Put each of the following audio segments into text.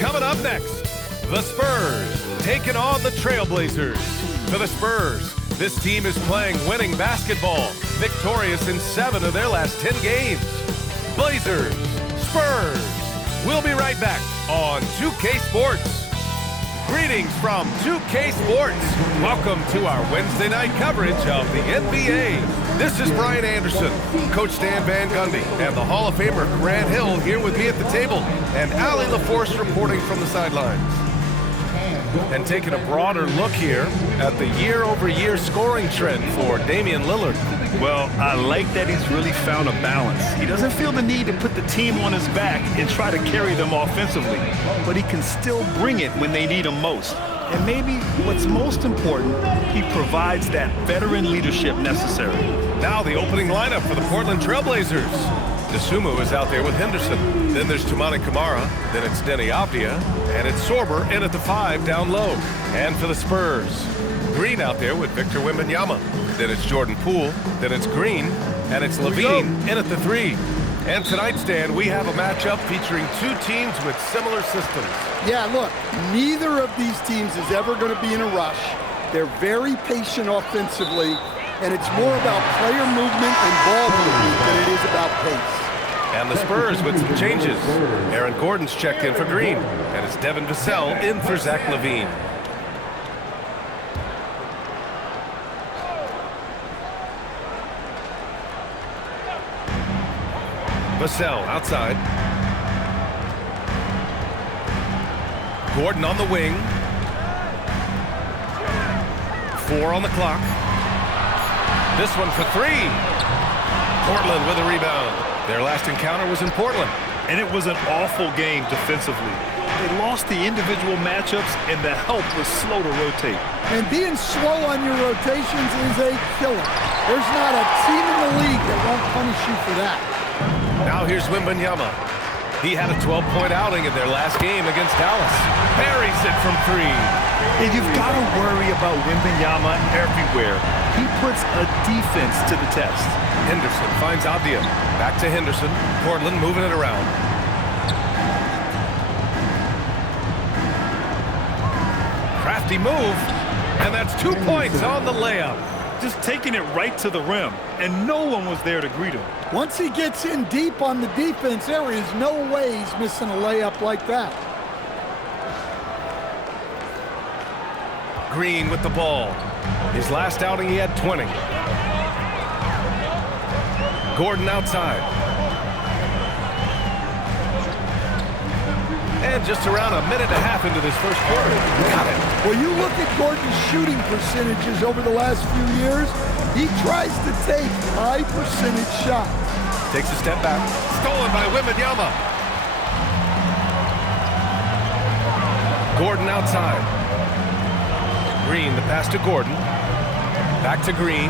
Coming up next, the Spurs taking on the Trailblazers. For the Spurs, this team is playing winning basketball, victorious in 7 of their last 10 games. Blazers, Spurs. We'll be right back on 2K Sports. Greetings from 2K Sports. Welcome to our Wednesday night coverage of the NBA. This is Brian Anderson, Coach Stan Van Gundy, and the Hall of Famer Grant Hill here with me at the table, and Allie LaForce reporting from the sidelines. And taking a broader look here at the year-over-year scoring trend for Damian Lillard. Well, I like that he's really found a balance. He doesn't feel the need to put the team on his back and try to carry them offensively, but he can still bring it when they need him most. And maybe what's most important, he provides that veteran leadership necessary. Now the opening lineup for the Portland Trailblazers. Dosunmu is out there with Henderson. Then there's Toumani Camara. Then it's Deni Avdija. And it's Sorber in at the 5 down low. And for the Spurs, Green out there with Victor Wembanyama. Then it's Jordan Poole. Then it's Green. And it's Levine in at the 3. And tonight, Stan, we have a matchup featuring 2 teams with similar systems. Yeah, look, neither of these teams is ever going to be in a rush. They're very patient offensively, and it's more about player movement and ball movement than it is about pace. And the Spurs with some changes. Aaron Gordon's checked in for Green, and it's Devin Vassell in for Zach LaVine. Vassell outside. Gordon on the wing. 4 on the clock. This one for 3. Portland with a rebound. Their last encounter was in Portland. And it was an awful game defensively. They lost the individual matchups, and the help was slow to rotate. And being slow on your rotations is a killer. There's not a team in the league that won't punish you for that. Now here's Wembanyama. He had a 12-point outing in their last game against Dallas. Buries it from 3. And you've got to worry about Wembanyama everywhere. He puts a defense to the test. Henderson finds Avdija. Back to Henderson. Portland moving it around. Crafty move. And that's 2 points on the layup. Just taking it right to the rim, and no one was there to greet him. Once he gets in deep on the defense, there is no way he's missing a layup like that. Green with the ball. His last outing, he had 20. Gordon outside. And just around a minute and a half into this first quarter. Got it. Well, you look at Gordon's shooting percentages over the last few years, he tries to take high percentage shots. Takes a step back. Stolen by Wembanyama. Gordon outside. Green, the pass to Gordon. Back to Green.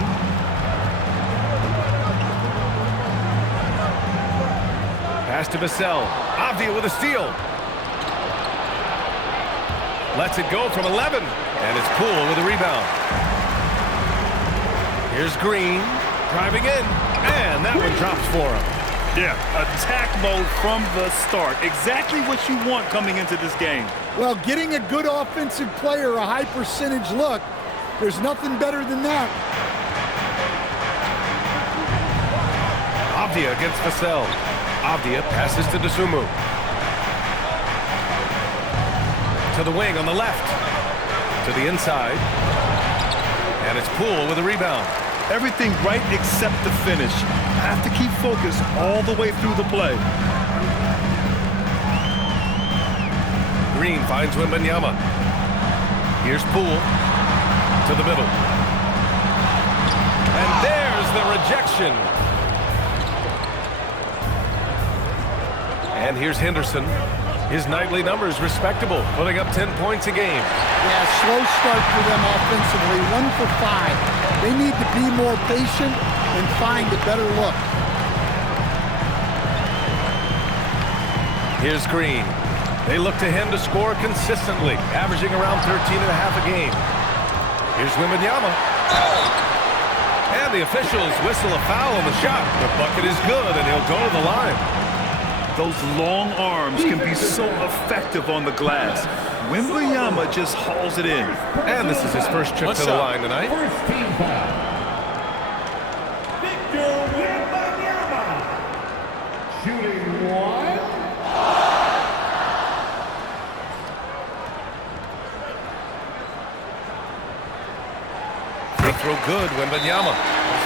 Pass to Vassell. Avdija with a steal. Lets it go from 11. And it's Poole with a rebound. Here's Green. Driving in. And that one drops for him. Yeah, attack mode from the start. Exactly what you want coming into this game. Well, getting a good offensive player a high percentage look, there's nothing better than that. Avdija against Vassell. Avdija passes to Dosunmu. To the wing on the left. To the inside. And it's Poole with a rebound. Everything right except the finish. Have to keep focus all the way through the play. Green finds Wembanyama. Here's Poole. To the middle. And there's the rejection. And here's Henderson. His nightly numbers respectable, putting up 10 points a game. Yeah, slow start for them offensively, 1 for 5. They need to be more patient and find a better look. Here's Green. They look to him to score consistently, averaging around 13.5 a game. Here's Wembanyama. And the officials whistle a foul on the shot. The bucket is good, and he'll go to the line. Those long arms can be so effective on the glass. Wembanyama just hauls it in. And this is his first trip to the line tonight. First team foul. Victor Wembanyama. Shooting one. Free throw good, Wembanyama.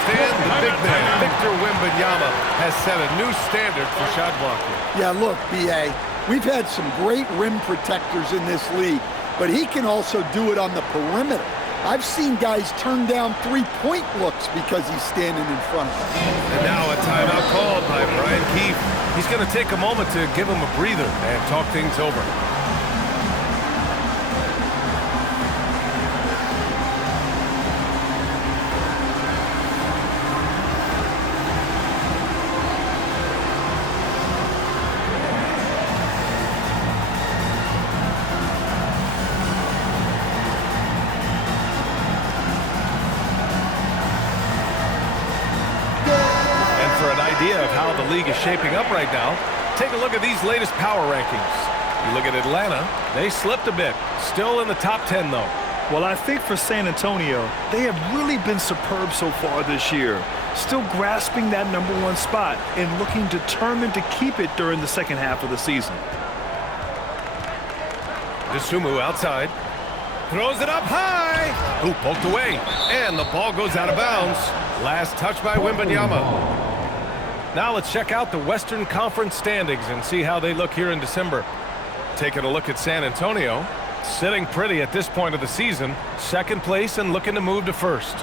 Stand the big man. Victor Wembanyama has set a new standard for shot blocking. Yeah, look, B.A., we've had some great rim protectors in this league, but he can also do it on the perimeter. I've seen guys turn down three-point looks because he's standing in front of them. And now a timeout called by Brian Keefe. He's going to take a moment to give him a breather and talk things over. Of how the league is shaping up right now, take a look at these latest power rankings. You look at Atlanta, they slipped a bit. Still in the top 10, though. Well, I think for San Antonio, they have really been superb so far this year. Still grasping that #1 spot and looking determined to keep it during the second half of the season. Dosunmu outside. Throws it up high. Ooh, poked away. And the ball goes out of bounds. Last touch by Wembanyama. Now let's check out the Western Conference standings and see how they look here in December. Taking a look at San Antonio, sitting pretty at this point of the season, second place and looking to move to first.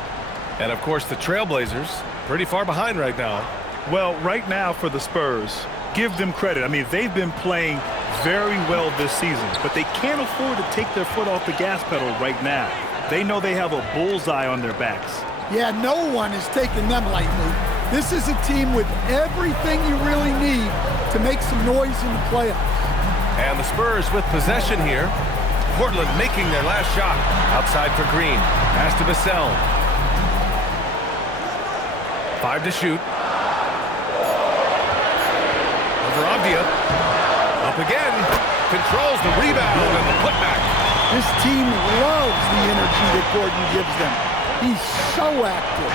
And of course the Trailblazers, pretty far behind right now. Well, right now for the Spurs, give them credit. I mean, they've been playing very well this season, but they can't afford to take their foot off the gas pedal right now. They know they have a bullseye on their backs. Yeah, no one is taking them lightly. This is a team with everything you really need to make some noise in the playoffs. And the Spurs with possession here. Portland making their last shot. Outside for Green. Pass to Vassell. 5 to shoot. Over Avdia. Up again. Controls the rebound and the putback. This team loves the energy that Gordon gives them. He's so active,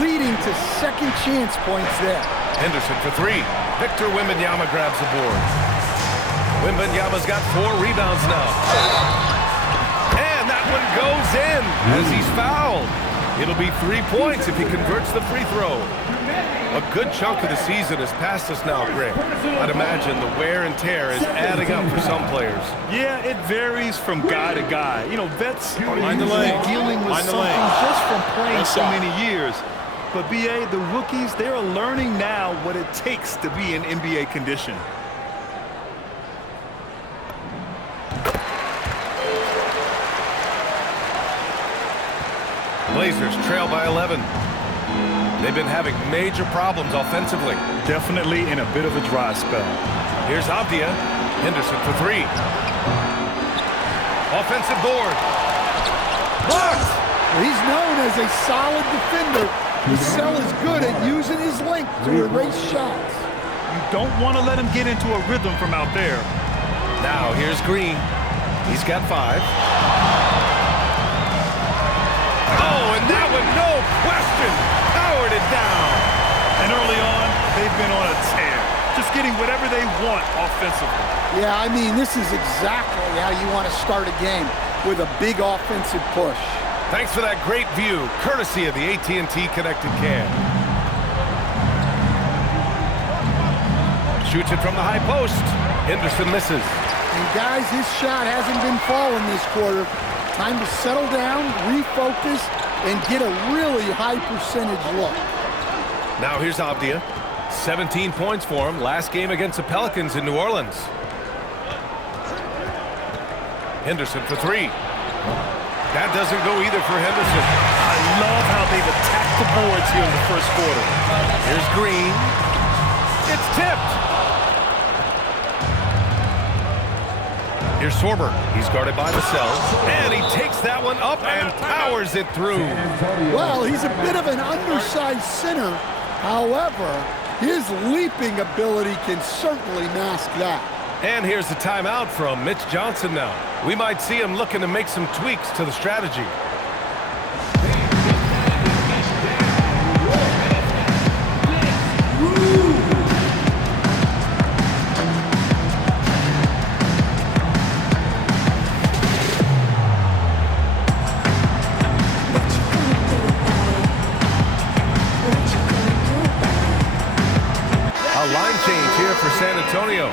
leading to second chance points there. Henderson for 3. Victor Wembanyama grabs the board. Wembanyama's got 4 rebounds now. And that one goes in as he's fouled. It'll be 3 points if he converts the free throw. A good chunk of the season has passed us now, Greg. I'd imagine the wear and tear is adding up for some players. Yeah, it varies from guy to guy. You know, vets are Mind the usually lane. dealing with Mind the something lane. just from playing Nice so shot. many years. But BA, the rookies, they're learning now what it takes to be in NBA condition. Blazers trail by 11. They've been having major problems offensively. Definitely in a bit of a dry spell. Here's Avdia. Henderson for 3. Offensive board. Blocked! He's known as a solid defender. Vassell is good at using his length to erase shots. You don't want to let him get into a rhythm from out there. Now here's Green. He's got 5. Oh, and that one, no question, powered it down. And early on, they've been on a tear. Just getting whatever they want offensively. Yeah, I mean, this is exactly how you want to start a game, with a big offensive push. Thanks for that great view, courtesy of the AT&T Connected Cam. Shoots it from the high post. Henderson misses. And guys, his shot hasn't been falling this quarter. Time to settle down, refocus, and get a really high percentage look. Now here's Avdia. 17 points for him last game against the Pelicans in New Orleans. Henderson for 3. That doesn't go either for Henderson. I love how they've attacked the boards here in the first quarter. Here's Green. It's tipped. Here's Sorber. He's guarded by Vassell. And he takes that one up and powers it through. Well, he's a bit of an undersized center. However, His leaping ability can certainly mask that. And here's the timeout from Mitch Johnson now. We might see him looking to make some tweaks to the strategy. A line change here for San Antonio.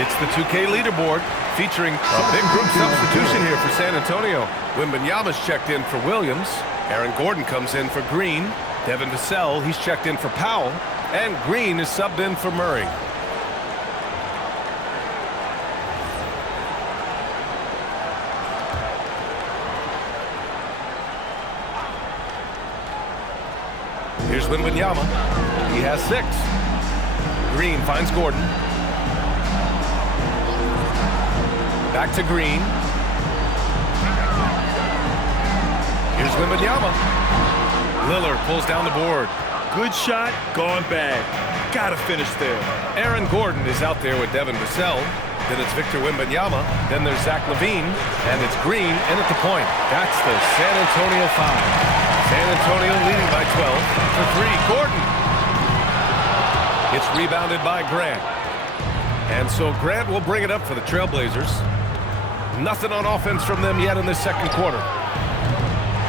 It's the 2K leaderboard featuring a big group substitution here for San Antonio. Wembanyama's checked in for Williams. Aaron Gordon comes in for Green. Devin Vassell, he's checked in for Powell. And Green is subbed in for Murray. Here's Wembanyama. He has 6. Green finds Gordon. Back to Green. Here's Wembanyama. Lillard pulls down the board. Good shot, gone bad. Gotta finish there. Aaron Gordon is out there with Devin Vassell. Then it's Victor Wembanyama. Then there's Zach LaVine. And it's Green in at the point. That's the San Antonio 5. San Antonio leading by 12 for 3. Gordon. It's rebounded by Grant. And so Grant will bring it up for the Trailblazers. Nothing on offense from them yet in this second quarter.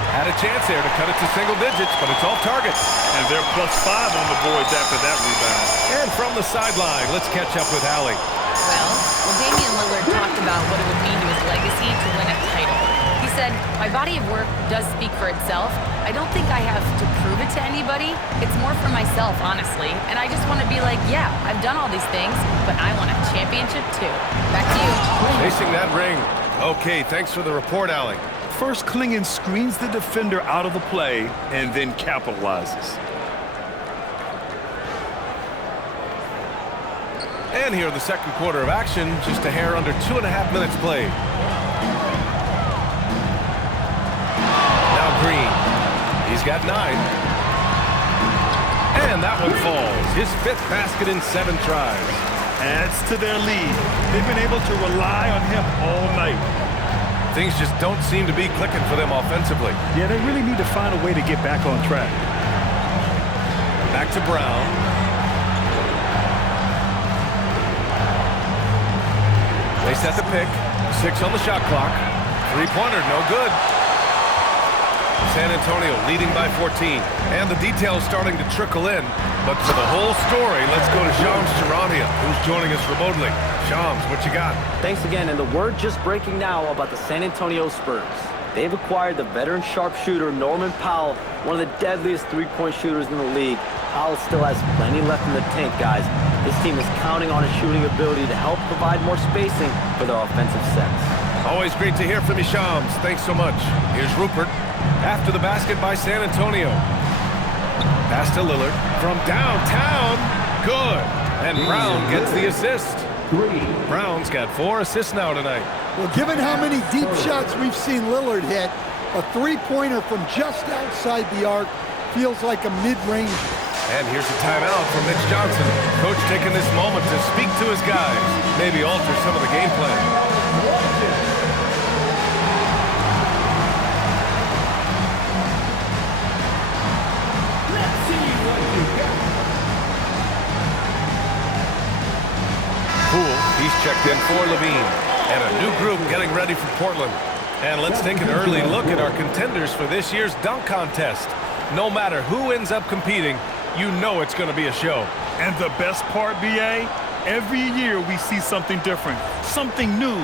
Had a chance there to cut it to single digits, but it's off target. And they're +5 on the boards after that rebound. And from the sideline, let's catch up with Allie. Well, Damian Lillard talked about what it would mean to his legacy to win a title. He said, "My body of work does speak for itself. I don't think I have to prove it to anybody. It's more for myself, honestly. And I just want to be like, yeah, I've done all these things, but I want a championship too." Back to you. Chasing that ring. Okay, thanks for the report, Allie. First, Klingon screens the defender out of the play and then capitalizes. And here in the second quarter of action, just a hair under 2.5 minutes played. Now Green. He's got 9. And that one falls. His 5th basket in 7 tries. Adds to their lead. They've been able to rely on him all night. Things just don't seem to be clicking for them offensively. Yeah, they really need to find a way to get back on track. Back to Brown. They set the pick. 6 on the shot clock. 3-pointer, no good. San Antonio leading by 14. And the details starting to trickle in. But for the whole story, let's go to Shams Charania, who's joining us remotely. Shams, what you got? Thanks again, and the word just breaking now about the San Antonio Spurs. They've acquired the veteran sharpshooter Norman Powell, one of the deadliest three-point shooters in the league. Powell still has plenty left in the tank, guys. This team is counting on his shooting ability to help provide more spacing for their offensive sets. Always great to hear from you, Shams. Thanks so much. Here's Rupert. After the basket by San Antonio. Pass to Lillard from downtown. Good. And Brown gets the assist. Brown's got 4 assists now tonight. Well, given how many deep shots we've seen Lillard hit, a three-pointer from just outside the arc feels like a mid-range. And here's a timeout from Mitch Johnson. Coach taking this moment to speak to his guys. Maybe alter some of the game plan. He's checked in for LaVine. And a new group getting ready for Portland. And let's take an early look at our contenders for this year's dunk contest. No matter who ends up competing, you know it's going to be a show. And the best part, B.A., every year we see something different, something new.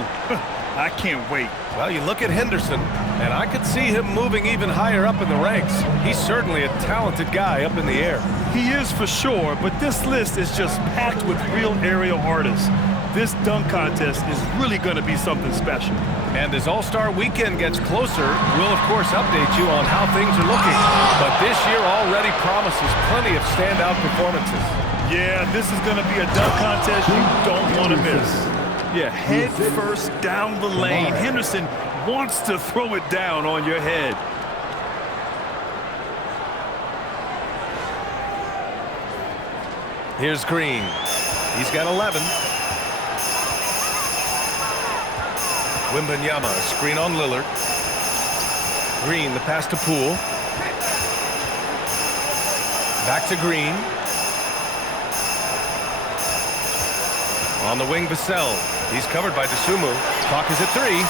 I can't wait. Well, you look at Henderson, and I could see him moving even higher up in the ranks. He's certainly a talented guy up in the air. He is for sure, but this list is just packed with real aerial artists. This dunk contest is really going to be something special. And as All-Star Weekend gets closer, we'll of course update you on how things are looking. But this year already promises plenty of standout performances. Yeah, this is going to be a dunk contest you don't want to miss. Yeah, head first down the lane. Henderson wants to throw it down on your head. Here's Green. He's got 11. Wembanyama, screen on Lillard. Green, the pass to Poole. Back to Green. On the wing, Vassell. He's covered by Dosunmu. Clock is at 3.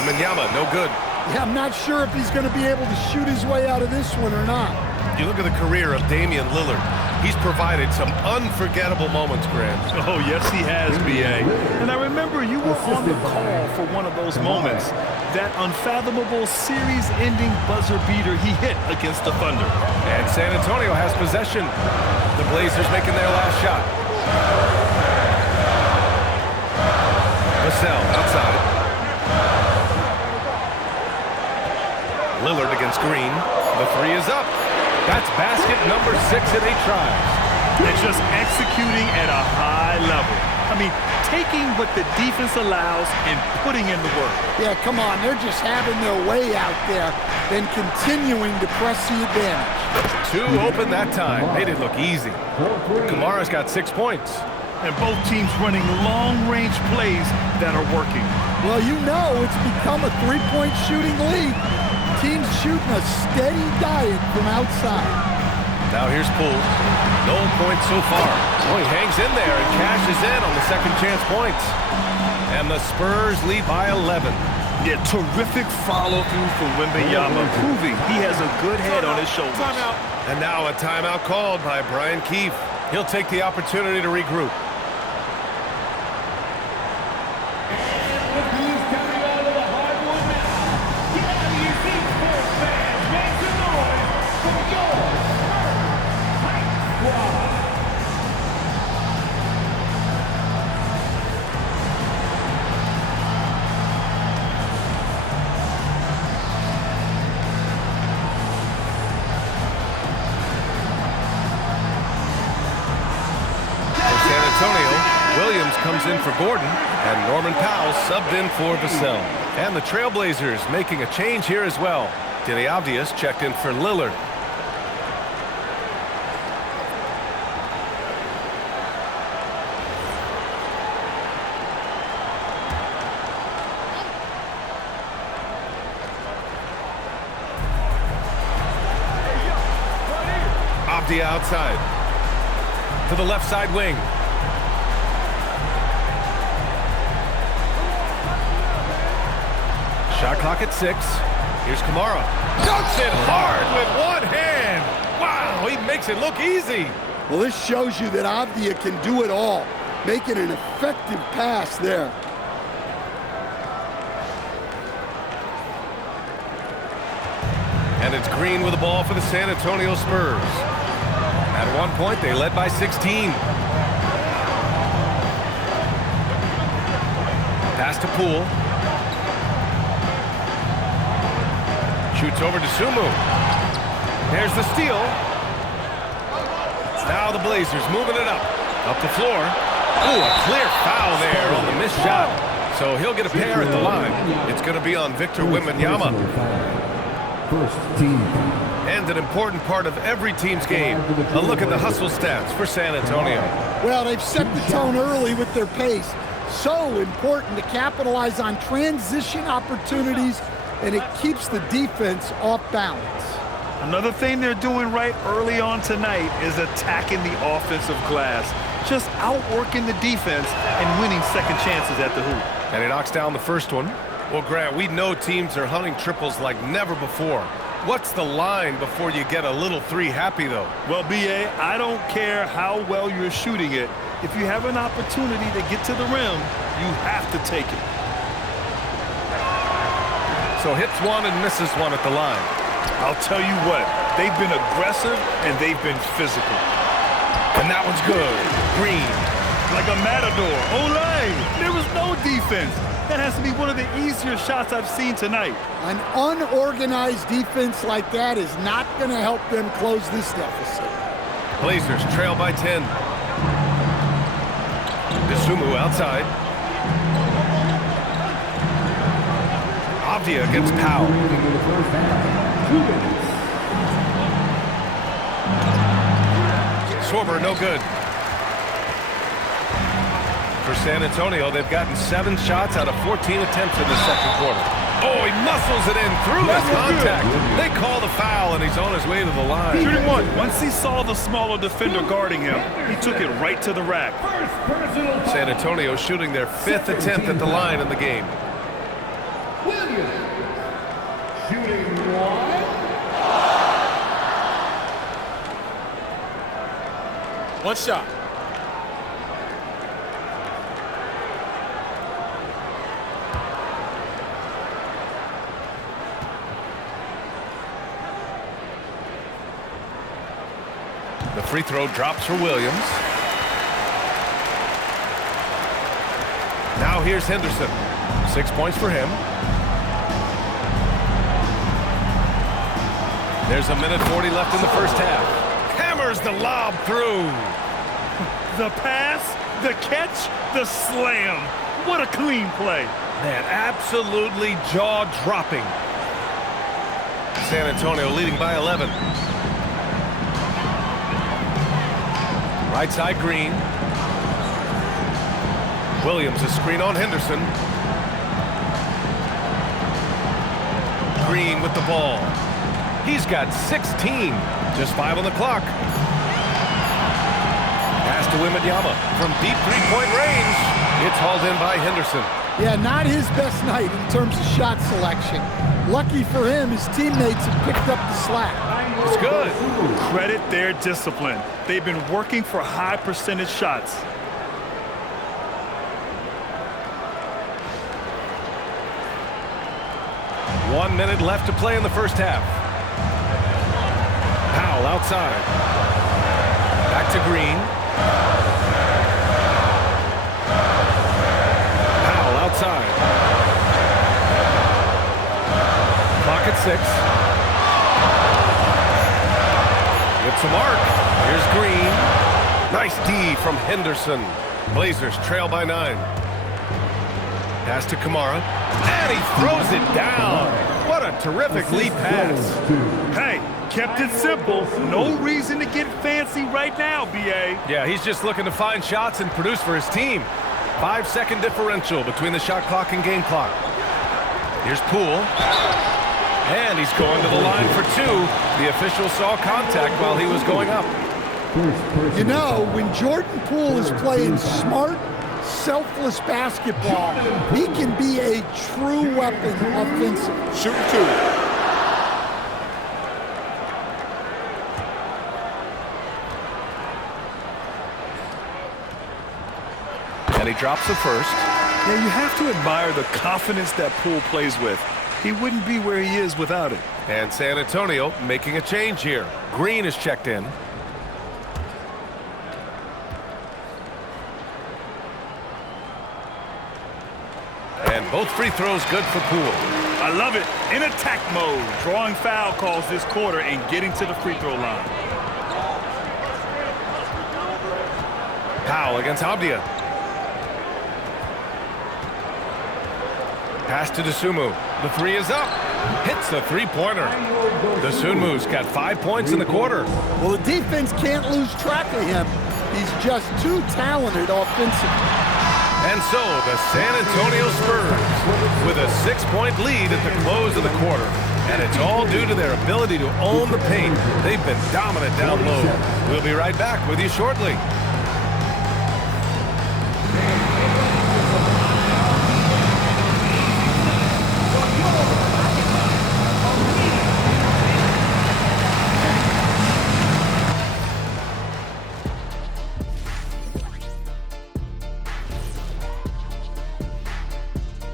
Wembanyama, no good. Yeah, I'm not sure if he's going to be able to shoot his way out of this one or not. You look at the career of Damian Lillard. He's provided some unforgettable moments, Grant. Oh, yes, he has, B.A. And I remember you were on the call for one of those moments. That unfathomable series-ending buzzer beater he hit against the Thunder. And San Antonio has possession. The Blazers making their last shot. Vassell outside. Lillard against Green. The 3 is up. That's basket number 6 in 8 tries. They're just executing at a high level. I mean, taking what the defense allows and putting in the work. Yeah, come on. They're just having their way out there and continuing to press the advantage. 2 open that time. Made it look easy. Kamara's got 6 points. And both teams running long-range plays that are working. Well, you know it's become a three-point shooting league. Teams shooting a steady diet from outside. Now here's Poole. No points so far. Oh, he hangs in there and cashes in on the second chance points. And the Spurs lead by 11. Yeah, terrific follow-through for Wembanyama, proving he has a good head on his shoulders. And now a timeout called by Brian Keefe. He'll take the opportunity to regroup. Williams comes in for Gordon, and Norman Powell subbed in for Vassell. And the Trailblazers making a change here as well. Denny Avdias checked in for Lillard. Avdia outside. To the left side wing. Shot clock at 6. Here's Kamara. Dunks it hard with one hand. Wow, he makes it look easy. Well, this shows you that Avdia can do it all, making an effective pass there. And it's Green with the ball for the San Antonio Spurs. At one point, they led by 16. Pass to Poole. Shoots over to Sumu. There's the steal. Now the Blazers moving it up the floor. Oh, a clear foul there on the missed shot. So he'll get a pair at the line. It's going to be on Victor Wembanyama. First team. And an important part of every team's game. A look at the hustle stats for San Antonio. Well, they've set the tone early with their pace. So important to capitalize on transition opportunities, and it keeps the defense off balance. Another thing they're doing right early on tonight is attacking the offensive glass. Just outworking the defense and winning second chances at the hoop. And he knocks down the first one. Well, Grant, we know teams are hunting triples like never before. What's the line before you get a little 3 happy, though? Well, B.A., I don't care how well you're shooting it. If you have an opportunity to get to the rim, you have to take it. So hits one and misses one at the line. I'll tell you what, they've been aggressive and they've been physical. And that one's good. Green. Like a matador. Olay! There was no defense. That has to be one of the easier shots I've seen tonight. An unorganized defense like that is not going to help them close this deficit. Blazers trail by 10. Dosunmu outside. Avdia against Powell. Schwarber, no good. For San Antonio, they've gotten 7 shots out of 14 attempts in the second quarter. Oh, he muscles it in through the contact. They call the foul, and he's on his way to the line. Shooting one. Once he saw the smaller defender guarding him, he took it right to the rack. San Antonio shooting their 5th attempt at the line in the game. One shot. The free throw drops for Williams. Now here's Henderson. 6 points for him. There's a minute 40 left in the first half. Hammers the lob through. The pass, the catch, the slam. What a clean play. Man, absolutely jaw-dropping. San Antonio leading by 11. Right side, Green. Williams, a screen on Henderson. Green with the ball. He's got 16. Just 5 on the clock. Pass to Wembanyama from deep three-point range. It's hauled in by Henderson. Yeah, not his best night in terms of shot selection. Lucky for him, his teammates have picked up the slack. It's good. Credit their discipline. They've been working for high percentage shots. One minute left to play in the first half. Powell outside. Back to Green. Powell outside. Clock at 6. It's a mark. Here's Green. Nice D from Henderson. Blazers trail by 9. Pass to Kamara. And he throws it down. What a terrific lead pass. Hey, kept it simple. No reason to get fancy right now, B.A. Yeah, he's just looking to find shots and produce for his team. 5-second differential between the shot clock and game clock. Here's Poole. And he's going to the line for 2. The official saw contact while he was going up. You know, when Jordan Poole is playing smart, selfless basketball, he can be a true weapon offensively. Shooting 2. And he drops the first. Yeah, you have to admire the confidence that Poole plays with. He wouldn't be where he is without it. And San Antonio making a change here. Green is checked in. And both free throws good for Poole. I love it. In attack mode, drawing foul calls this quarter and getting to the free throw line. Powell against Abdia. Pass to Dosunmu. The 3 is up. Hits the three-pointer. Dosunmu's got 5 points in the quarter. Well, the defense can't lose track of him. He's just too talented offensively. And so the San Antonio Spurs with a 6-point lead at the close of the quarter. And it's all due to their ability to own the paint. They've been dominant down low. We'll be right back with you shortly.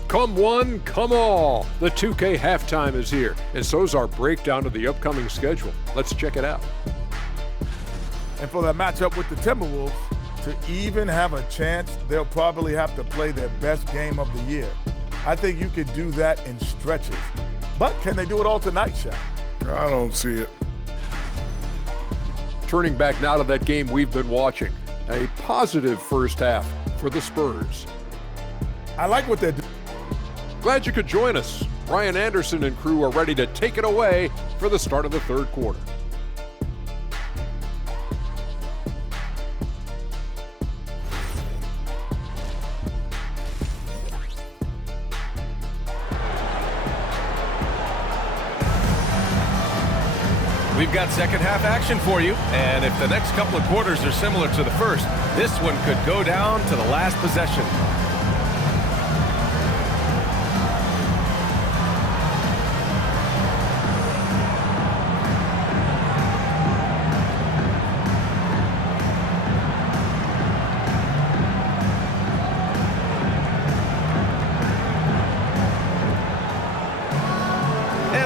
Come one, come all. The 2K halftime is here, and so's our breakdown of the upcoming schedule. Let's check it out. And for that matchup with the Timberwolves, to even have a chance, they'll probably have to play their best game of the year. I think you could do that in stretches. But can they do it all tonight, Shaq? I don't see it. Turning back now to that game we've been watching. A positive first half for the Spurs. I like what they're doing. Glad you could join us. Ryan Anderson and crew are ready to take it away for the start of the third quarter. We've got second half action for you, and if the next couple of quarters are similar to the first, this one could go down to the last possession.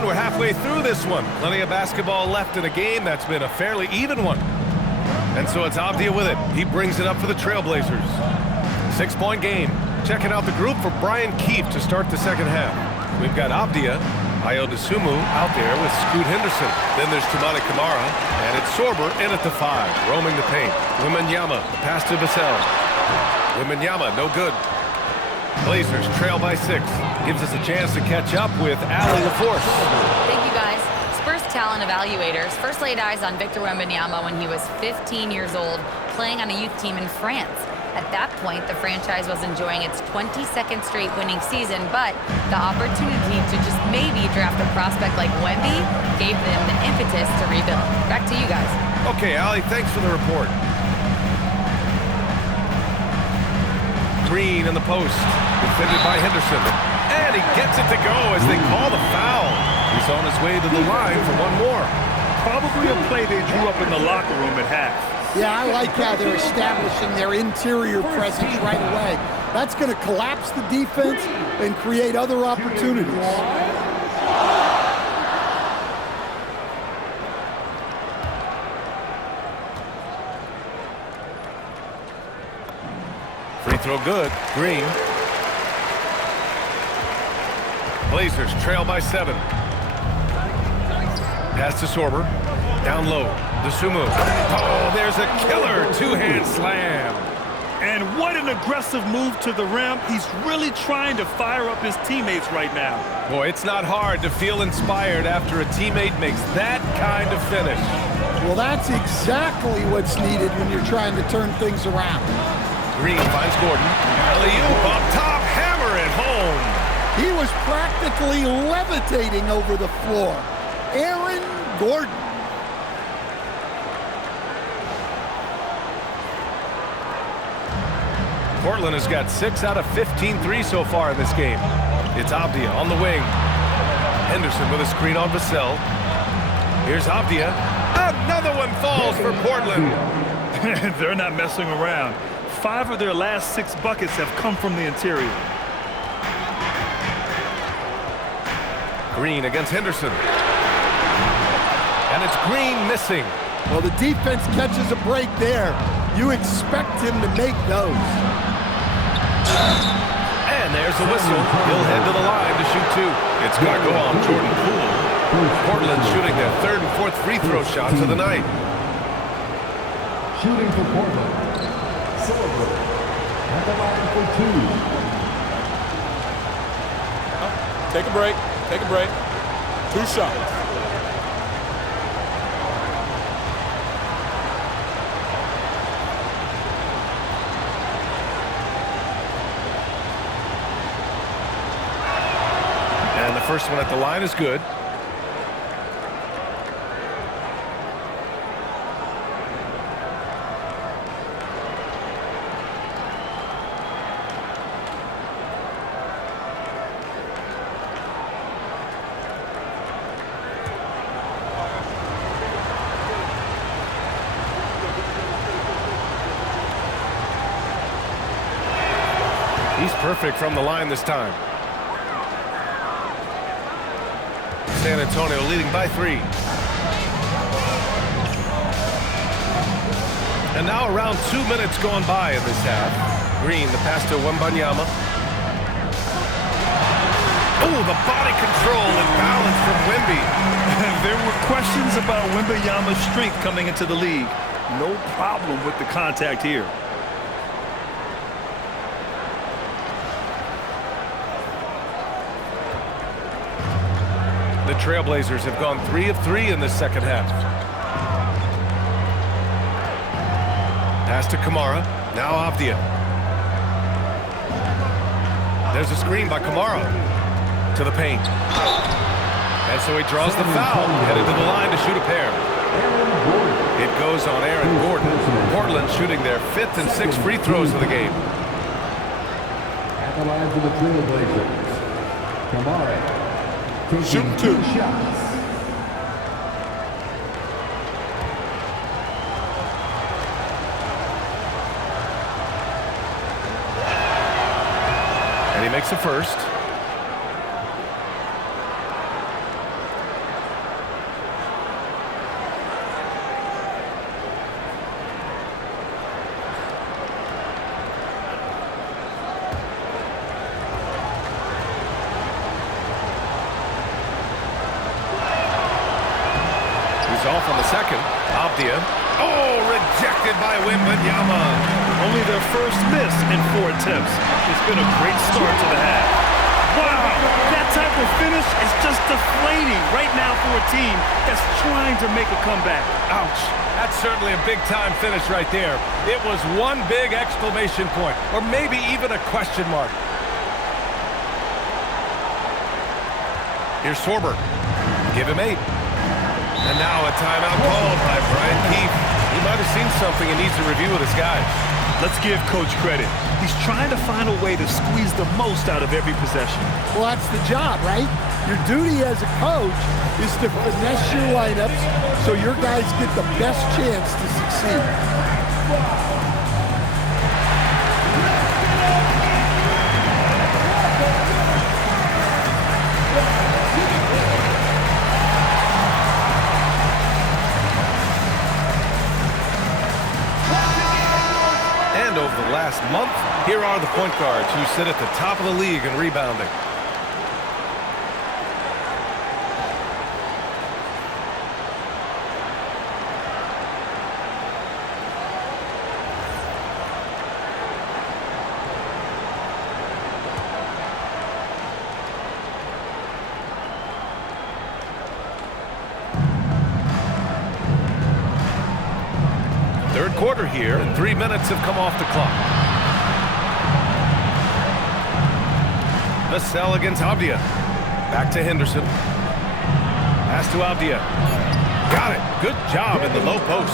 We're halfway through this one. Plenty of basketball left in a game that's been a fairly even one. And so it's Avdia with it. He brings it up for the Trailblazers. 6-point game. Checking out the group for Brian Keefe to start the second half. We've got Avdia, Ayo out there with Scoot Henderson. Then there's Toumani Camara, and it's Sorber in at the 5, roaming the paint. Wembanyama, the pass to Vassell. Wembanyama, no good. Blazers trail by 6. Gives us a chance to catch up with Allie LaForce. Thank you, guys. Spurs talent evaluators first laid eyes on Victor Wembanyama when he was 15 years old, playing on a youth team in France. At that point, the franchise was enjoying its 22nd straight winning season, but the opportunity to just maybe draft a prospect like Wemby gave them the impetus to rebuild. Back to you guys. Okay, Allie, thanks for the report. Green in the post, defended by Henderson. And he gets it to go as they call the foul. He's on his way to the line for one more. Probably a play they drew up in the locker room at half. Yeah, I like how they're establishing their interior presence right away. That's going to collapse the defense and create other opportunities. Free throw good. Green. Blazers trail by 7. Pass to Sorber. Down low. DeSumo. Oh, there's a killer two-hand slam. And what an aggressive move to the rim. He's really trying to fire up his teammates right now. Boy, it's not hard to feel inspired after a teammate makes that kind of finish. Well, that's exactly what's needed when you're trying to turn things around. Green finds Gordon. Alley-oop up top, hammer it home. He was practically levitating over the floor. Aaron Gordon. Portland has got 6 out of 15 threes so far in this game. It's Avdia on the wing. Henderson with a screen on Vassell. Here's Avdia. Another one falls for Portland. They're not messing around. 5 of their last 6 buckets have come from the interior. Green against Henderson. And it's Green missing. Well, the defense catches a break there. You expect him to make those. And there's the whistle. He'll head to the line to shoot 2. It's going to go on Jordan Poole. Portland shooting their 3rd and 4th free throw shots of the night. Shooting for Portland. Sorber at the line for 2. Take a break. Take a break. 2 shots. And the first one at the line is good. He's perfect from the line this time. San Antonio leading by 3. And now around 2 minutes gone by in this half. Green, the pass to Wembanyama. Oh, the body control and balance from Wemby. There were questions about Wembanyama's strength coming into the league. No problem with the contact here. The Trailblazers have gone 3 of 3 in this second half. Pass to Camara. Now Avdia. There's a screen by Camara. To the paint. And so he draws the foul, headed to the line to shoot a pair. It goes on Aaron Gordon. Portland shooting their 5th and 6th free throws of the game. At the line for the Trailblazers, Kamara. Shoot 2 shots. And he makes the first. Off on the second. Abdia. Oh, rejected by Wembanyama. Only their first miss in 4 attempts. It's been a great start to the half. Wow, that type of finish is just deflating right now for a team that's trying to make a comeback. Ouch. That's certainly a big-time finish right there. It was one big exclamation point, or maybe even a question mark. Here's Sorber. Give him 8. And now a timeout called by Brian Keefe. He might have seen something and needs a review with his guys. Let's give Coach credit. He's trying to find a way to squeeze the most out of every possession. Well, that's the job, right? Your duty as a coach is to finesse your lineups so your guys get the best chance to succeed. Over the last month, here are the point guards who sit at the top of the league in rebounding. Third quarter here, and 3 minutes have come off the clock. Vassell against Abdia. Back to Henderson. Pass to Abdia. Got it. Good job in the low post.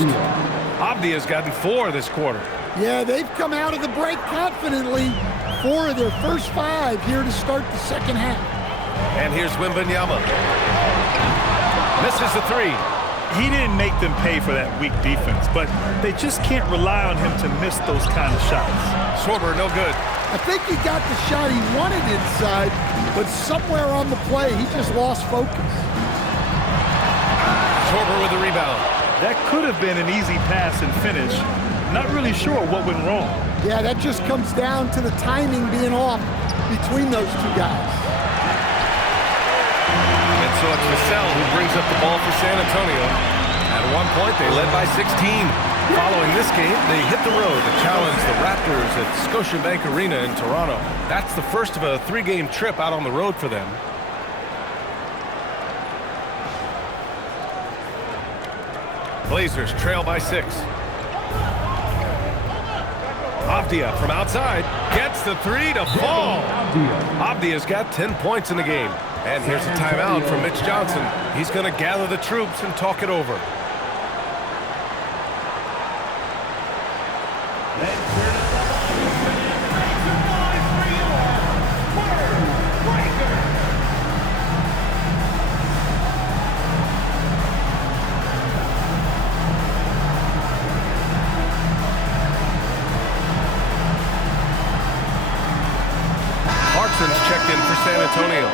Abdia's gotten 4 this quarter. Yeah, they've come out of the break confidently. 4 of their first 5 here to start the second half. And here's Wembanyama. Misses the 3. He didn't make them pay for that weak defense, but they just can't rely on him to miss those kind of shots. Sorber, no good. I think he got the shot he wanted inside, but somewhere on the play, he just lost focus. Sorber with the rebound. That could have been an easy pass and finish. Not really sure what went wrong. Yeah, that just comes down to the timing being off between those 2 guys. And so it's Vassell who brings up the ball for San Antonio. At one point, they led by 16. Following this game, they hit the road to challenge the Raptors at Scotiabank Arena in Toronto. That's the first of a 3-game trip out on the road for them. Blazers trail by 6. Abdia from outside gets the 3 to fall. Abdia's got 10 points in the game. And here's a timeout from Mitch Johnson. He's going to gather the troops and talk it over. Clarkson's checked in for San Antonio.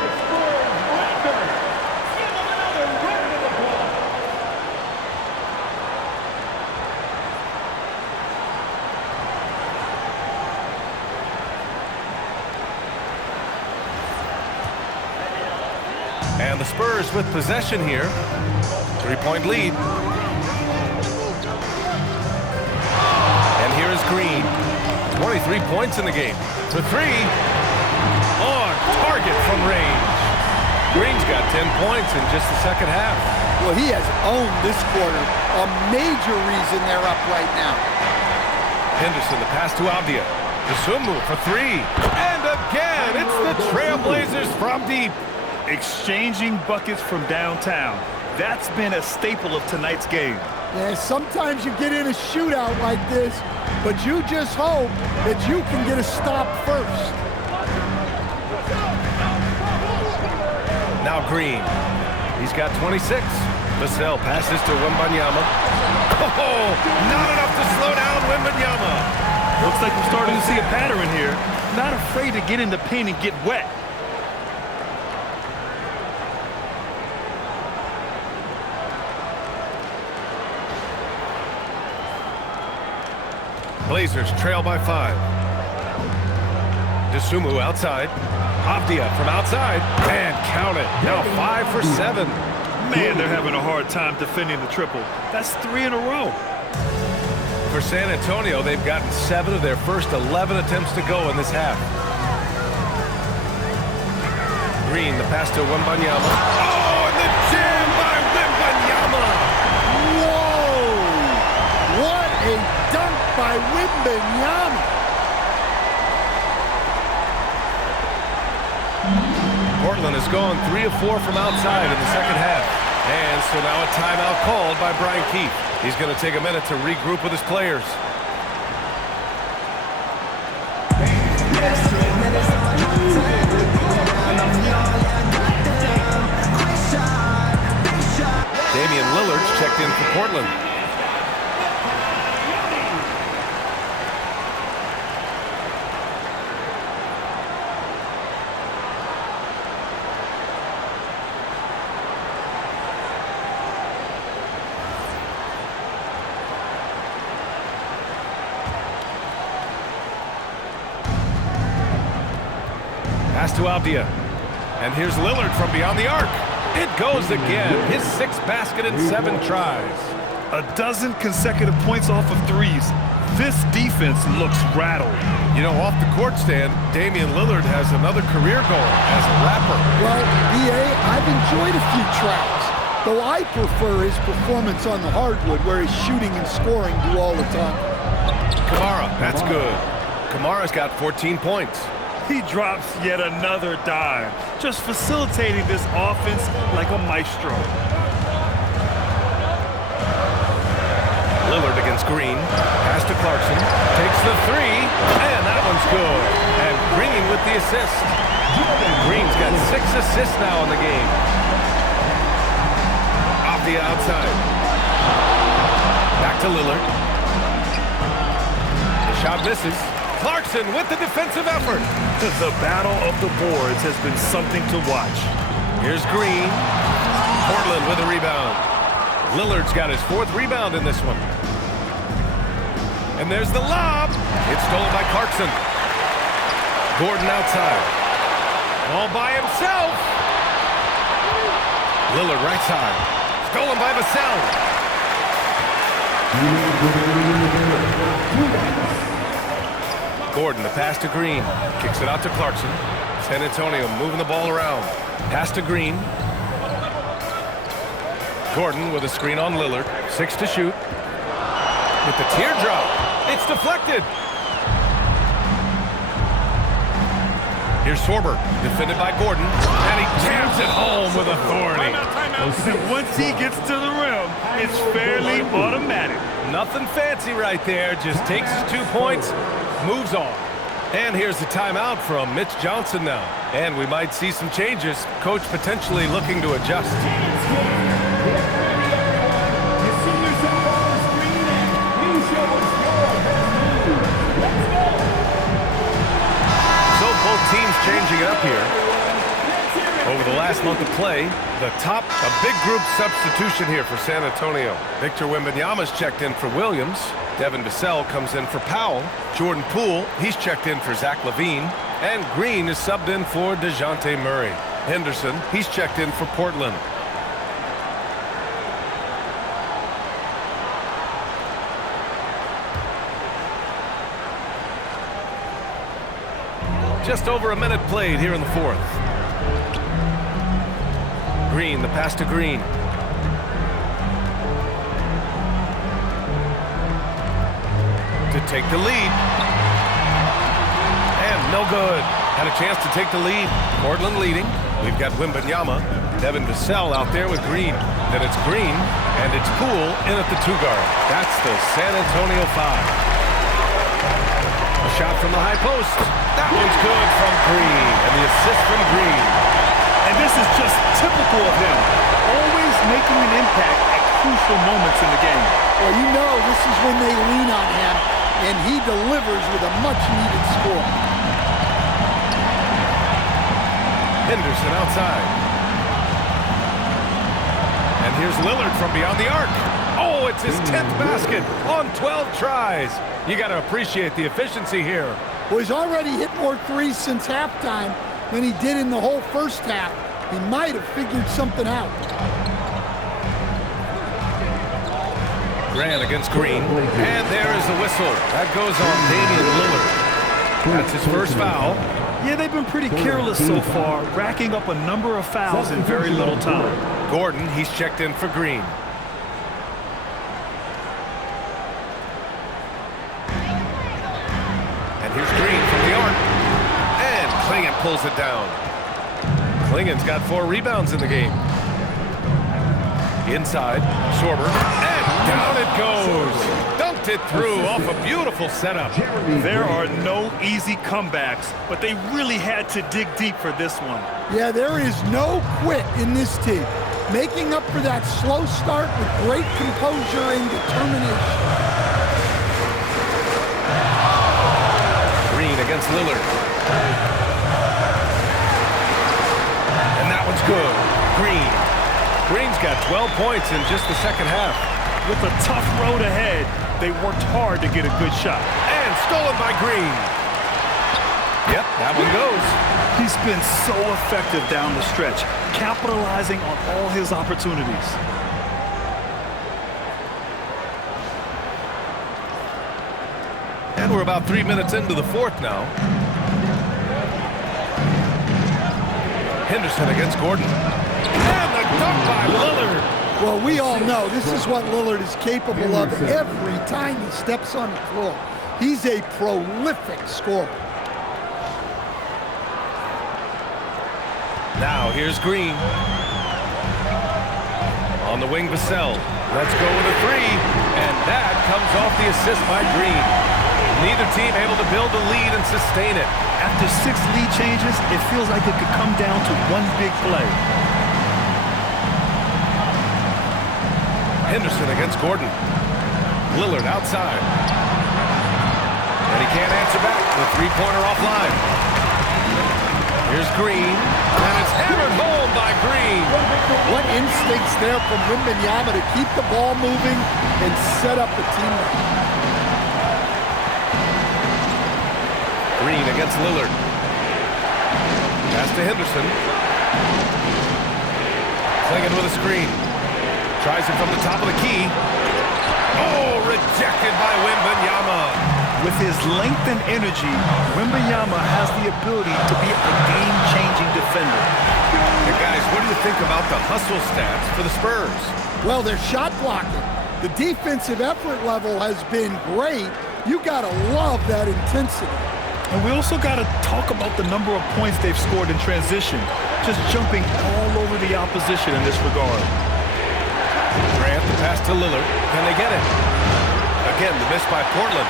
And the Spurs with possession here. 3-point lead. And here is Green. 23 points in the game. For 3. On target from range. Green's got 10 points in just the second half. Well, he has owned this quarter. A major reason they're up right now. Henderson, the pass to Abdia. The swim move for 3. And again, it's the Trailblazers from deep. exchanging buckets from downtown. That's been a staple of tonight's game. Yeah, sometimes you get in a shootout like this, but you just hope that you can get a stop first. Now Green. He's got 26. Vassell passes to Wembanyama. Oh, not enough to slow down Wembanyama. Looks like we're starting to see a pattern here. Not afraid to get in the paint and get wet. Blazers trail by 5. DeSumo outside. Avdia from outside. And count it. Now 5 for 7. Man, they're having a hard time defending the triple. That's 3 in a row. For San Antonio, they've gotten 7 of their first 11 attempts to go in this half. Green, the pass to Wembanyama. Oh, and the jam by Wembanyama! Whoa! What a dunk by Wembanyama! Portland has gone 3 of 4 from outside in the second half. And so now a timeout called by Brian Keefe. He's going to take a minute to regroup with his players. Damian Lillard's checked in for Portland. Pass to Avdia. And here's Lillard from beyond the arc. It goes again. His 6th basket in 7 tries. A dozen consecutive points off of threes. This defense looks rattled. You know, off the court stand, Damian Lillard has another career goal as a rapper. Well, B.A., I've enjoyed a few tries, though I prefer his performance on the hardwood where his shooting and scoring do all the time. Kamara, that's good. Kamara's got 14 points. He drops yet another dime, just facilitating this offense like a maestro. Lillard against Green. Pass to Clarkson. Takes the 3, and that one's good. And Green with the assist. Green's got 6 assists now in the game. Off the outside. Back to Lillard. The shot misses. Clarkson with the defensive effort. The battle of the boards has been something to watch. Here's Green. Portland with a rebound. Lillard's got his 4th rebound in this one. And there's the lob. It's stolen by Clarkson. Gordon outside. All by himself. Lillard right side. Stolen by Vassell. Gordon, the pass to Green. Kicks it out to Clarkson. San Antonio moving the ball around. Pass to Green. Gordon with a screen on Lillard. 6 to shoot. With the teardrop. It's deflected. Here's Sorber, defended by Gordon. And he jams it home with authority. Once he gets to the rim, it's fairly automatic. Nothing fancy right there. Just takes his 2 points, moves on. And here's the timeout from Mitch Johnson now. And we might see some changes. Coach potentially looking to adjust. So both teams changing it up here. Over the last month of play, a big group substitution here for San Antonio. Victor Wembanyama's checked in for Williams. Devin Vassell comes in for Powell. Jordan Poole, he's checked in for Zach LaVine. And Green is subbed in for DeJounte Murray. Henderson, he's checked in for Portland. Just over a minute played here in the 4th. Green, the pass to Green. To take the lead. And no good. Had a chance to take the lead. Portland leading. We've got Wembanyama, Devin Vassell out there with Green. Then it's Green, and it's Poole in at the 2-guard. That's the San Antonio 5. A shot from the high post. That one's good from Green, and the assist from Green. And this is just typical of him, always making an impact at crucial moments in the game. Well, you know this is when they lean on him, and he delivers with a much-needed score. Henderson outside. And here's Lillard from beyond the arc. Oh, it's his 10th basket on 12 tries. You got to appreciate the efficiency here. Well, he's already hit more threes since halftime than he did in the whole first half. He might have figured something out. Grant against Green. And there is the whistle. That goes on Damian Lillard. That's his first foul. Yeah, they've been pretty careless so far, racking up a number of fouls in very little time. Gordon, he's checked in for Green. And here's Green from the arc. And Klingon pulls it down. Klingon's got 4 rebounds in the game. Inside, Sorber, and down it goes. Dunked it through off a beautiful setup. There are no easy comebacks, but they really had to dig deep for this one. Yeah, there is no quit in this team. Making up for that slow start with great composure and determination. Green against Lillard. And that one's good. Green's got 12 points in just the second half. With a tough road ahead, they worked hard to get a good shot. And stolen by Green. Yep, that one goes. He's been so effective down the stretch, capitalizing on all his opportunities. And we're about 3 minutes into the fourth now. Henderson against Gordon. And the dunk by Lillard. Well, we all know this is what Lillard is capable of every time he steps on the floor. He's a prolific scorer. Now here's Green. On the wing, Vassell. Let's go with a 3. And that comes off the assist by Green. Neither team able to build a lead and sustain it. After 6 lead changes, it feels like it could come down to one big play. Henderson against Gordon. Lillard outside. And he can't answer back. The 3-pointer offline. Here's Green. And it's hammered home by Green. What instincts there from Wembanyama to keep the ball moving and set up the teammate. Green against Lillard. Pass to Henderson. Klingon with a screen. Tries it from the top of the key. Oh, rejected by Wembanyama. With his length and energy, Wembanyama has the ability to be a game-changing defender. Hey guys, what do you think about the hustle stats for the Spurs? Well, they're shot blocking. The defensive effort level has been great. You gotta love that intensity. And we also got to talk about the number of points they've scored in transition, just jumping all over the opposition in this regard. Grant, the pass to Lillard. Can they get it? Again, the miss by Portland.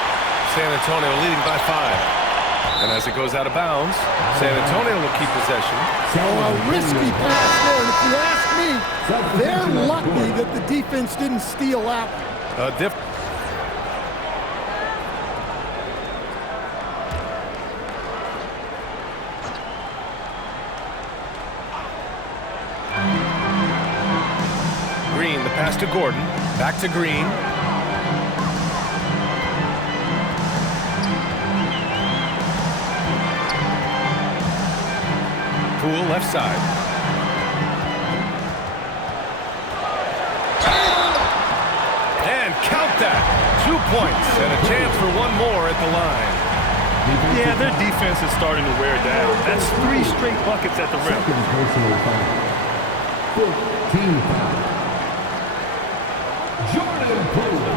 San Antonio leading by 5. And as it goes out of bounds, San Antonio will keep possession. So a risky pass there, and if you ask me, they're lucky that the defense didn't steal out. Green, the pass to Gordon. Back to Green. Poole left side. And count that. 2 points and a chance for one more at the line. Yeah, their defense is starting to wear down. That's 3 straight buckets at the rim. Second personal foul. 15 foul. Jordan Poole.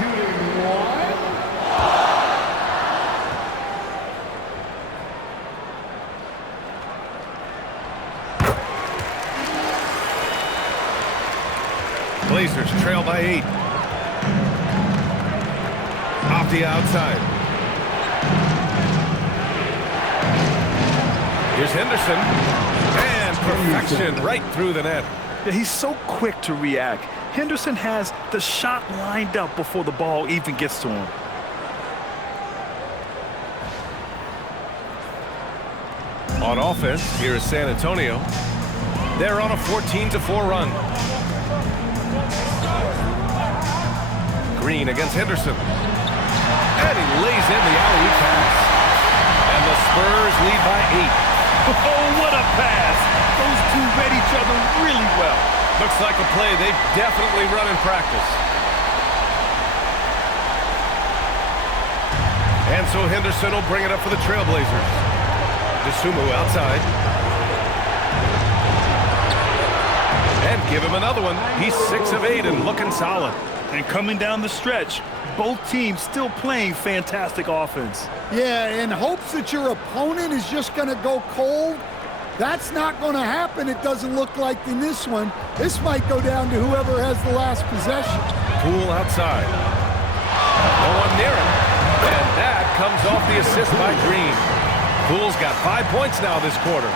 Shooting 1. Blazers trail by 8. Off the outside. Here's Henderson. And perfection right through the net. Yeah, he's so quick to react. Henderson has the shot lined up before the ball even gets to him. On offense, here is San Antonio. They're on a 14-4 run. Green against Henderson. And he lays in the alley-oop pass. And the Spurs lead by 8. Oh, what a pass! Those two read each other really well. Looks like a play they've definitely run in practice. And so Henderson will bring it up for the Trailblazers. DeSumo outside. And give him another one. He's 6 of 8 and looking solid. And coming down the stretch, both teams still playing fantastic offense. Yeah, in hopes that your opponent is just going to go cold, that's not going to happen. It doesn't look like in this one. This might go down to whoever has the last possession. Poole outside. No one near him. And that comes off the assist by Green. Poole's got 5 points now this quarter.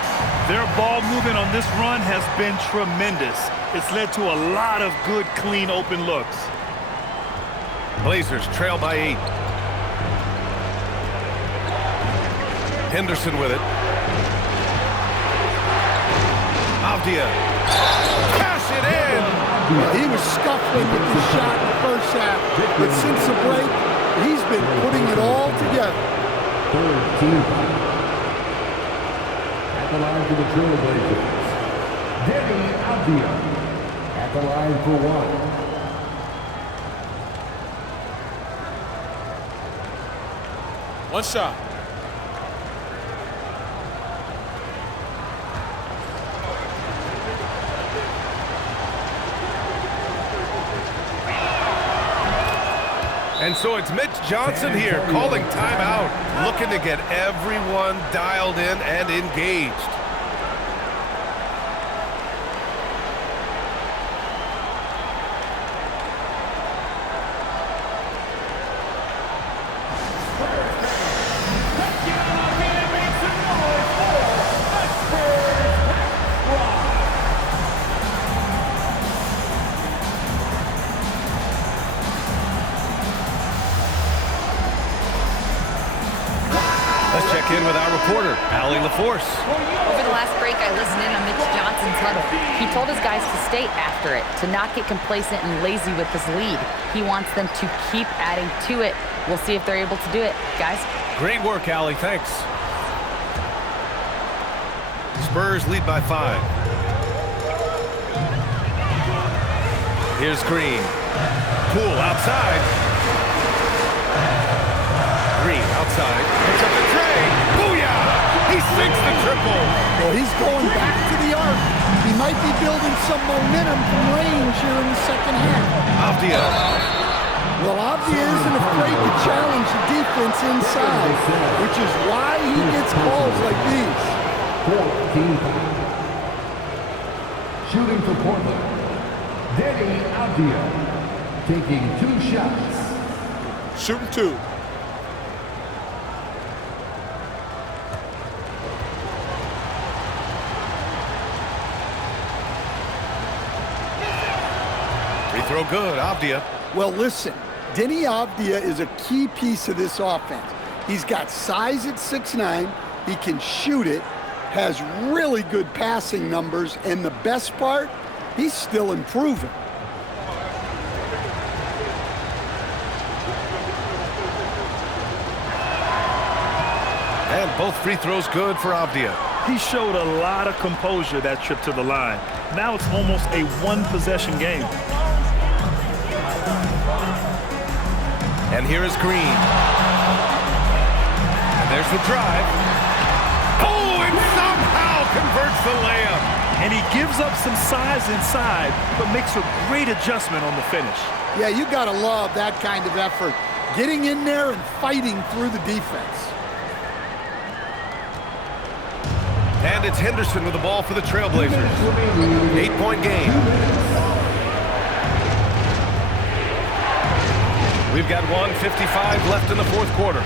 Their ball movement on this run has been tremendous. It's led to a lot of good, clean, open looks. Blazers trail by 8. Henderson with it. Avdia. Cash it in! Well, he was scuffling with the shot in the first half, but since the break, he's been putting it all together. Third team foul. At the line for the Trailblazers, Denny Avdia. At the line for 1. One shot. And so it's Mitch Johnson here calling timeout, looking to get everyone dialed in and engaged. Let's check in with our reporter, Allie LaForce. Over the last break, I listened in on Mitch Johnson's huddle. He told his guys to stay after it, to not get complacent and lazy with this lead. He wants them to keep adding to it. We'll see if they're able to do it, guys. Great work, Allie. Thanks. Spurs lead by 5. Here's Green. Poole outside. Green outside. Picks up the tray. Booyah! He sinks the triple. Well, he's going back to the arc. He might be building some momentum from range here in the second half. Avdia. Well, Avdia isn't afraid to challenge the defense inside, which is why he gets calls like these. 14 foul. Shooting for Portland, Denny Avdia. Taking 2 shots. Shooting 2. Free throw good, Avdia. Well, listen, Denny Avdia is a key piece of this offense. He's got size at 6'9", he can shoot it, has really good passing numbers, and the best part, he's still improving. And both free throws good for Avdia. He showed a lot of composure that trip to the line. Now it's almost a one-possession game. And here is Green. And there's the drive. Oh, and somehow converts the layup. And he gives up some size inside, but makes a great adjustment on the finish. Yeah, you got to love that kind of effort. Getting in there and fighting through the defense. And it's Henderson with the ball for the Trailblazers. 8-point game. We've got 1:55 left in the fourth quarter.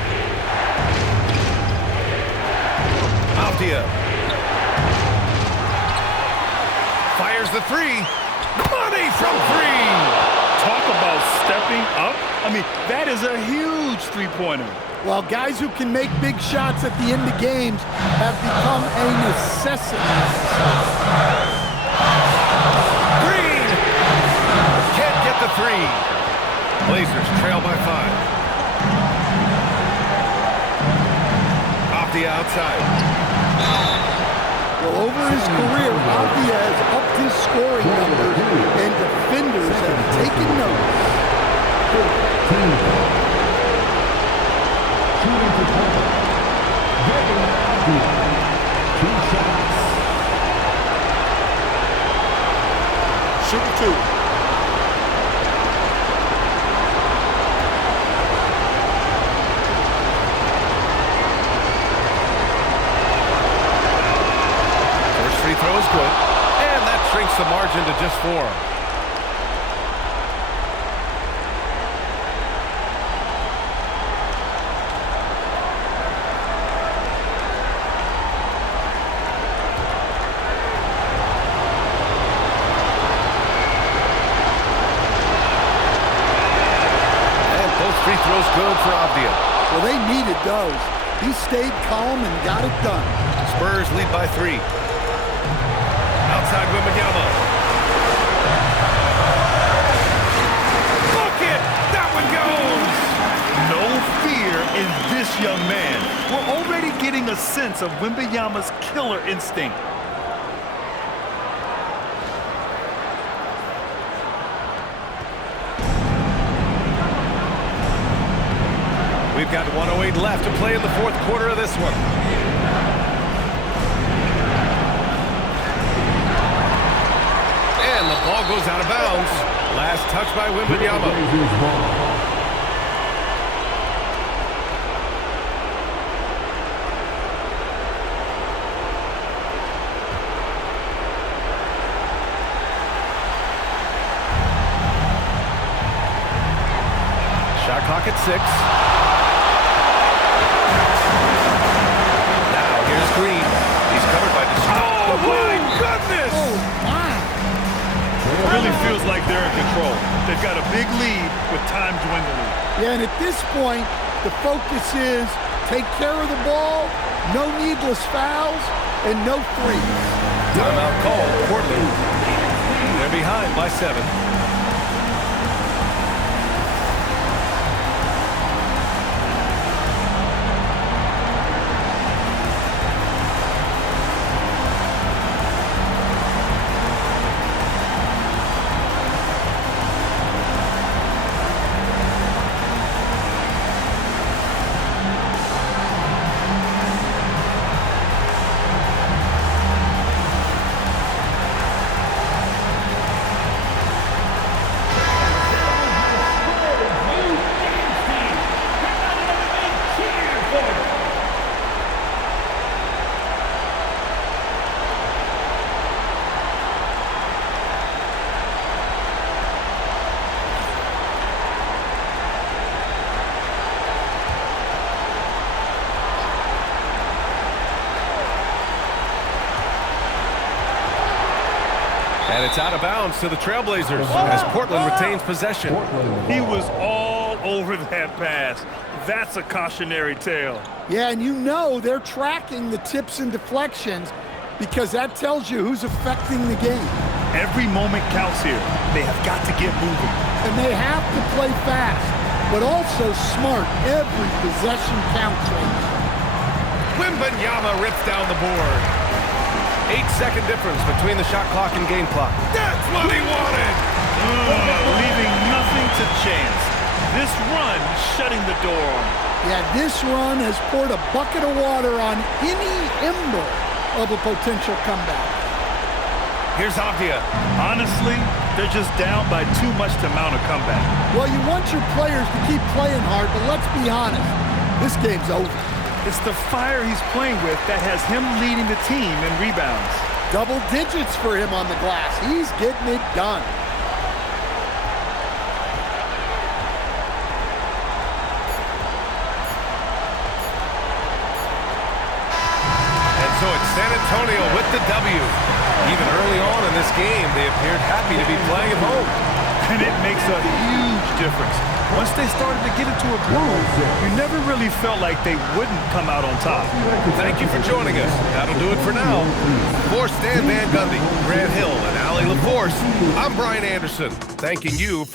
Avdia fires the three. Money from three. Talk about stepping up. I mean, that is a huge three-pointer. Well, guys who can make big shots at the end of games have become a necessity. Green can't get the three. Blazers trail by 5. Off the outside. Well, over his career, Avdia has upped his scoring numbers, and defenders have taken notice. Shooting for cover. Getting Avdia. 2 shots. Shooting 2. Free throw is good, and that shrinks the margin to just 4. And both free throws good for Avdia. Well, they needed those. He stayed calm and got it done. Spurs lead by 3. Outside Wembanyama. Book it! That one goes! No fear in this young man. We're already getting a sense of Wembanyama's killer instinct. We've got 1:08 left to play in the fourth quarter of this one. And the ball goes out of bounds. Last touch by Wembanyama. Shot clock at 6. Now here's Green. He's covered by Deshaun. Oh, my goodness! Oh, my. Really feels like they're in control. They've got a big lead with time dwindling. Yeah, and at this point, the focus is take care of the ball, no needless fouls, and no threes. Timeout called, Portland. They're behind by 7. And it's out of bounds to the Trailblazers as Portland retains possession. He was all over that pass. That's a cautionary tale. Yeah, and you know they're tracking the tips and deflections because that tells you who's affecting the game. Every moment counts here. They have got to get moving. And they have to play fast, but also smart. Every possession counts. Wembanyama rips down the board. 8-second difference between the shot clock and game clock. That's what he wanted! Leaving nothing to chance. This run shutting the door on him. Yeah, this run has poured a bucket of water on any ember of a potential comeback. Here's Avdia. Honestly, they're just down by too much to mount a comeback. Well, you want your players to keep playing hard, but let's be honest, this game's over. It's the fire he's playing with that has him leading the team in rebounds. Double digits for him on the glass. He's getting it done. the W. Even early on in this game, they appeared happy to be playing at home. And it makes a huge difference. Once they started to get into a groove, you never really felt like they wouldn't come out on top. Thank you for joining us. That'll do it for now. For Stan Van Gundy, Grant Hill, and Allie LaForce, I'm Brian Anderson, thanking you for